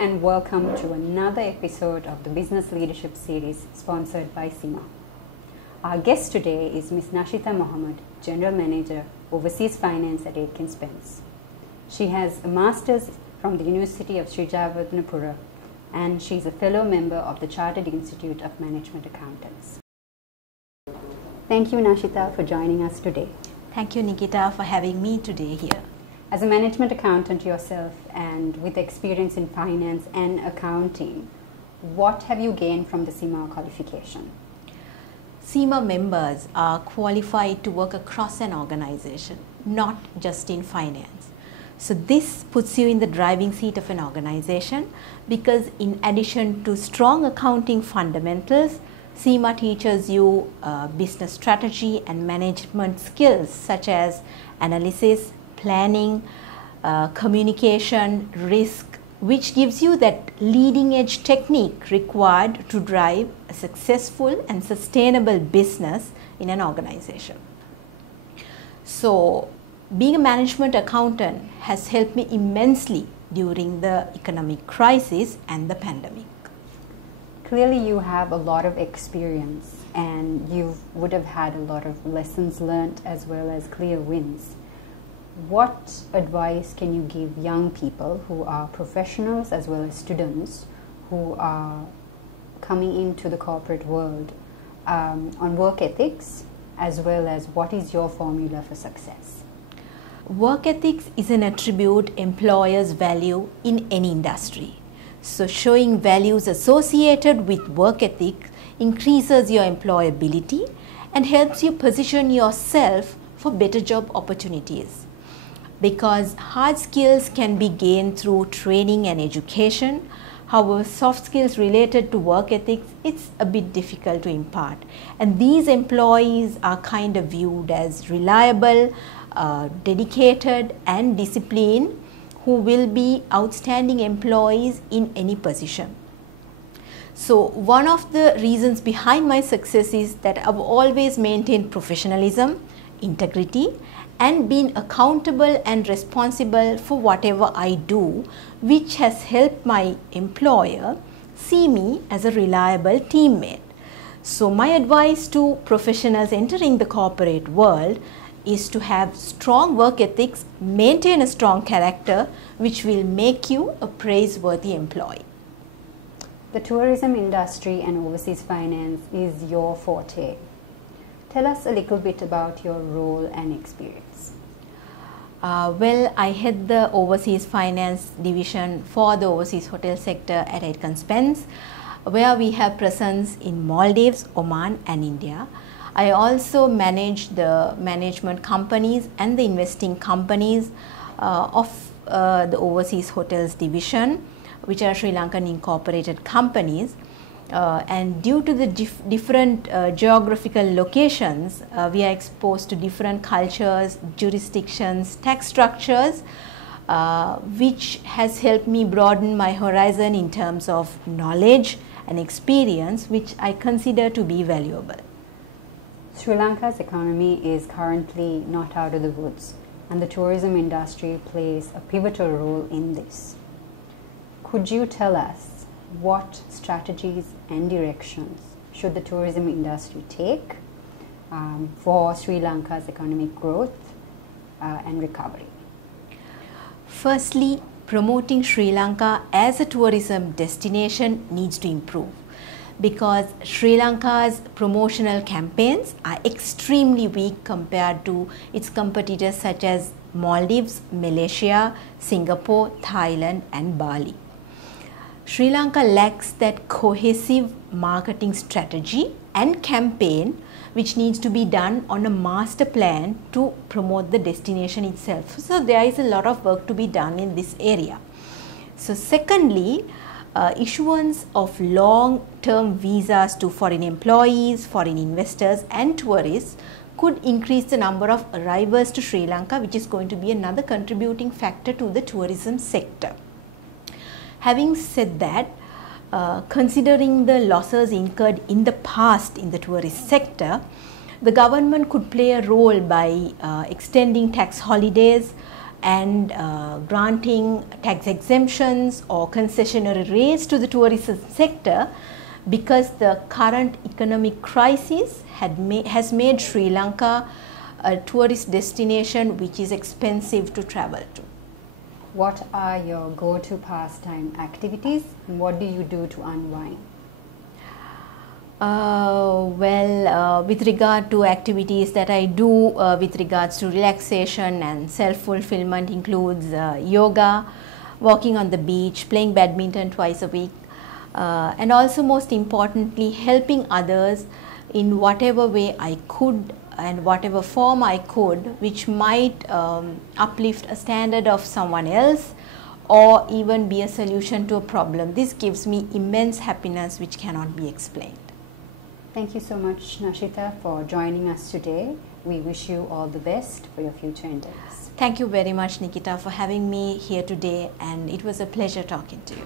and welcome to another episode of the Business Leadership Series sponsored by CIMA. Our guest today is Ms. Nashitha Mohamed, General Manager, Overseas Finance at Aitken Spence. She has a Master's from the University of Sri Jayewardenepura and she is a fellow member of the Chartered Institute of Management Accountants. Thank you, Nashitha, for joining us today. Thank you, Nikita, for having me today here. As a management accountant yourself and with experience in finance and accounting, what have you gained from the CIMA qualification? CIMA members are qualified to work across an organization, not just in finance. So this puts you in the driving seat of an organization because in addition to strong accounting fundamentals, CIMA teaches you business strategy and management skills such as analysis, planning, communication, risk, which gives you that leading edge technique required to drive a successful and sustainable business in an organization. So, being a management accountant has helped me immensely during the economic crisis and the pandemic. Clearly you have a lot of experience and you would have had a lot of lessons learned as well as clear wins. What advice can you give young people who are professionals as well as students who are coming into the corporate world on work ethics as well as what is your formula for success? Work ethics is an attribute employers value in any industry. So showing values associated with work ethics increases your employability and helps you position yourself for better job opportunities. Because hard skills can be gained through training and education, however soft skills related to work ethics, it's a bit difficult to impart. And these employees are kind of viewed as reliable, dedicated and disciplined, who will be outstanding employees in any position. So one of the reasons behind my success is that I've always maintained professionalism, integrity and been accountable and responsible for whatever I do, which has helped my employer see me as a reliable teammate. So my advice to professionals entering the corporate world is to have strong work ethics, maintain a strong character, which will make you a praiseworthy employee. The tourism industry and overseas finance is your forte. Tell us a little bit about your role and experience. Well, I head the overseas finance division for the overseas hotel sector at Aitken Spence, where we have presence in Maldives, Oman and India. I also manage the management companies and the investing companies of the overseas hotels division, which are Sri Lankan incorporated companies. And due to the different geographical locations, we are exposed to different cultures, jurisdictions, tax structures, which has helped me broaden my horizon in terms of knowledge and experience, which I consider to be valuable. Sri Lanka's economy is currently not out of the woods, and the tourism industry plays a pivotal role in this. Could you tell us what strategies and directions should the tourism industry take for Sri Lanka's economic growth and recovery? Firstly, promoting Sri Lanka as a tourism destination needs to improve, because Sri Lanka's promotional campaigns are extremely weak compared to its competitors such as Maldives, Malaysia, Singapore, Thailand and Bali. Sri Lanka lacks that cohesive marketing strategy and campaign which needs to be done on a master plan to promote the destination itself. So there is a lot of work to be done in this area. So secondly, issuance of long-term visas to foreign employees, foreign investors and tourists could increase the number of arrivals to Sri Lanka, which is going to be another contributing factor to the tourism sector. Having said that, considering the losses incurred in the past in the tourist sector, the government could play a role by extending tax holidays and granting tax exemptions or concessionary rates to the tourism sector, because the current economic crisis has made Sri Lanka a tourist destination which is expensive to travel to. What are your go-to pastime activities and what do you do to unwind? With regard to activities that I do with regards to relaxation and self-fulfillment includes yoga, walking on the beach, playing badminton twice a week, and also most importantly helping others in whatever way I could and whatever form I could, which might uplift a standard of someone else or even be a solution to a problem. This gives me immense happiness which cannot be explained. Thank you so much, Nashitha, for joining us today. We wish you all the best for your future endeavors. Thank you very much, Nikita, for having me here today, and it was a pleasure talking to you.